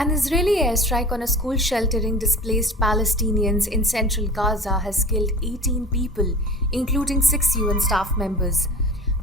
An Israeli airstrike on a school sheltering displaced Palestinians in central Gaza has killed 18 people, including 6 UN staff members.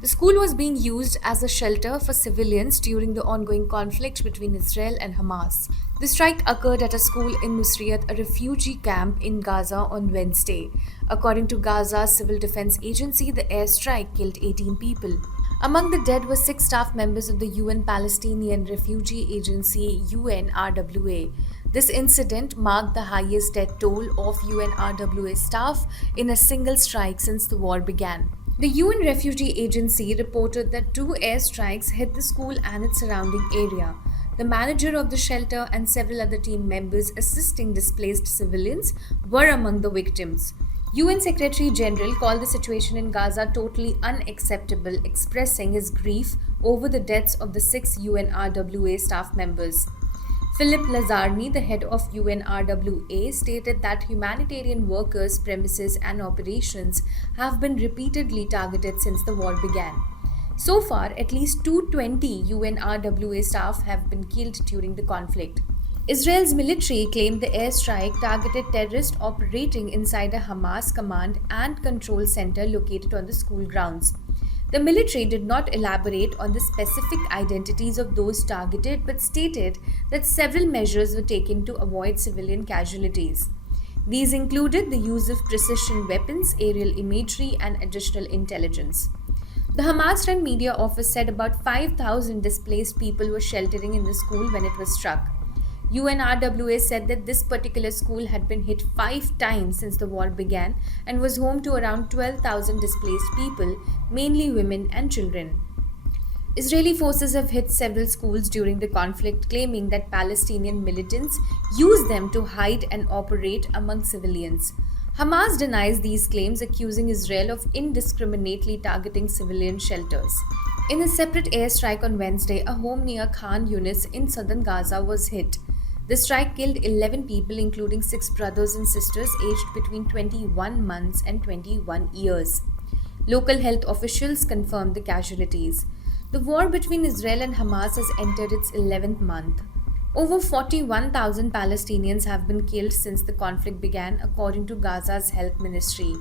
The school was being used as a shelter for civilians during the ongoing conflict between Israel and Hamas. The strike occurred at a school in Nusriat, a refugee camp in Gaza, on Wednesday. According to Gaza's civil defense agency, the airstrike killed 18 people. Among the dead were 6 staff members of the UN Palestinian refugee agency UNRWA. This incident marked the highest death toll of UNRWA staff in a single strike since the war began. The UN Refugee Agency reported that 2 airstrikes hit the school and its surrounding area. The manager of the shelter and several other team members assisting displaced civilians were among the victims. UN Secretary General called the situation in Gaza totally unacceptable, expressing his grief over the deaths of the 6 UNRWA staff members. Philip Lazarny, the head of UNRWA, stated that humanitarian workers' premises and operations have been repeatedly targeted since the war began. So far, at least 220 UNRWA staff have been killed during the conflict. Israel's military claimed the airstrike targeted terrorists operating inside a Hamas command and control center located on the school grounds. The military did not elaborate on the specific identities of those targeted but stated that several measures were taken to avoid civilian casualties. These included the use of precision weapons, aerial imagery, and additional intelligence. The Hamas-run media office said about 5,000 displaced people were sheltering in the school when it was struck. UNRWA said that this particular school had been hit 5 times since the war began and was home to around 12,000 displaced people, mainly women and children. Israeli forces have hit several schools during the conflict, claiming that Palestinian militants use them to hide and operate among civilians. Hamas denies these claims, accusing Israel of indiscriminately targeting civilian shelters. In a separate airstrike on Wednesday, a home near Khan Yunis in southern Gaza was hit. The strike killed 11 people, including 6 brothers and sisters aged between 21 months and 21 years. Local health officials confirmed the casualties. The war between Israel and Hamas has entered its 11th month. Over 41,000 Palestinians have been killed since the conflict began, according to Gaza's health ministry.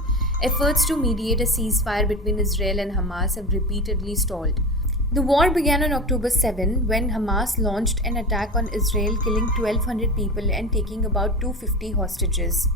Efforts to mediate a ceasefire between Israel and Hamas have repeatedly stalled. The war began on October 7 when Hamas launched an attack on Israel, killing 1,200 people and taking about 250 hostages.